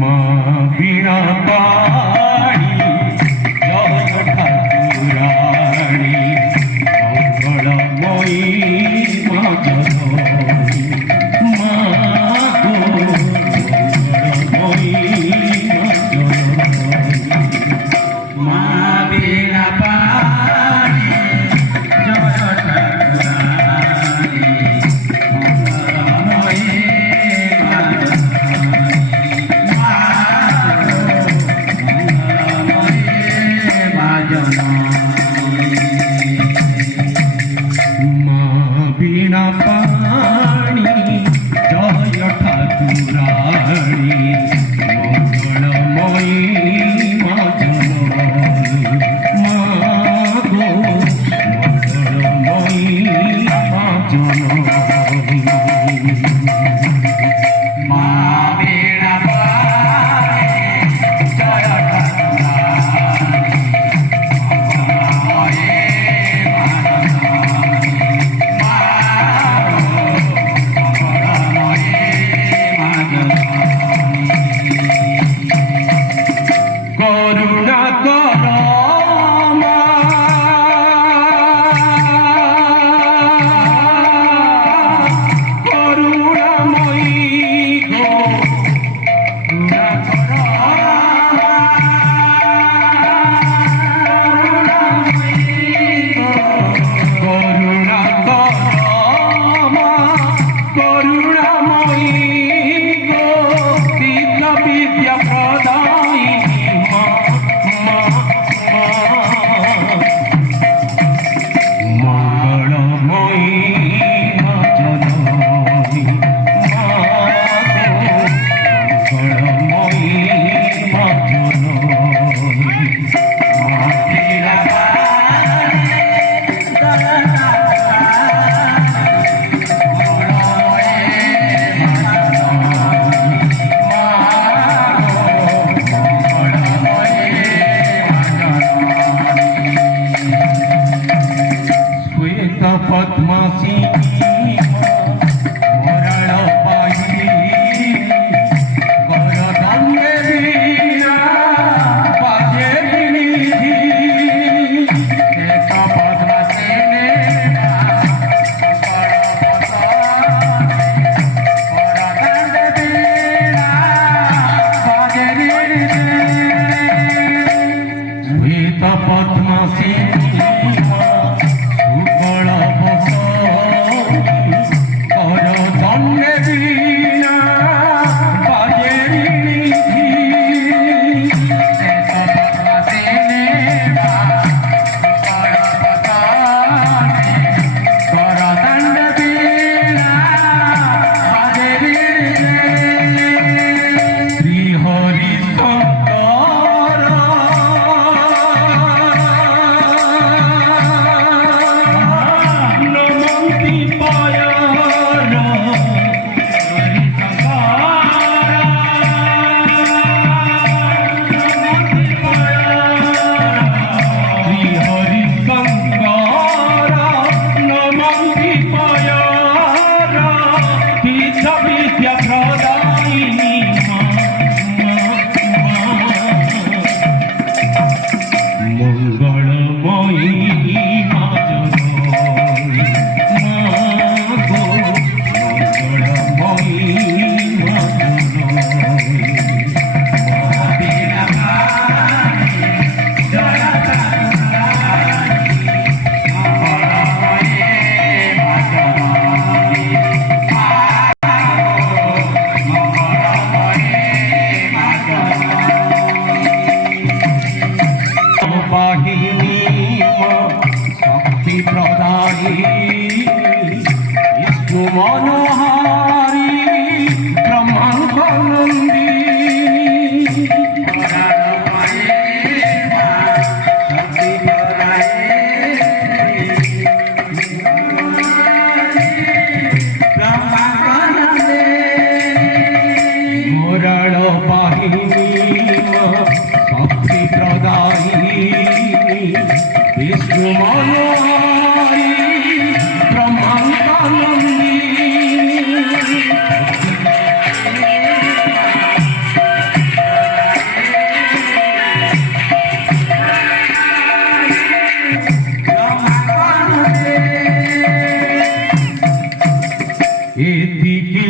মা বীণা পাণি জয় ঠাকুরাণী মঙ্গলময়ী মা জননী মা গো মঙ্গলময়ী মা জননী মা বীণা পাণি জয় ঠাকুরাণী মঙ্গলময়ী মা বীণা পাণি জয় ঠাকুরাণী মঙ্গলময়ী মা জননী মা গো মঙ্গলময়ী মা জননী মা বীণা পাণি জয় ঠাকুরাণী করুণা কর মা করুণাময়ী গো করুণা কর করুণা কর মা করুণাময়ী গো বিদ্যা বিদ্যা প্রদায়িনী মঙ্গলময়ী মা জননী মা গো মঙ্গলময়ী ক্ষমা করো রে। এদিকে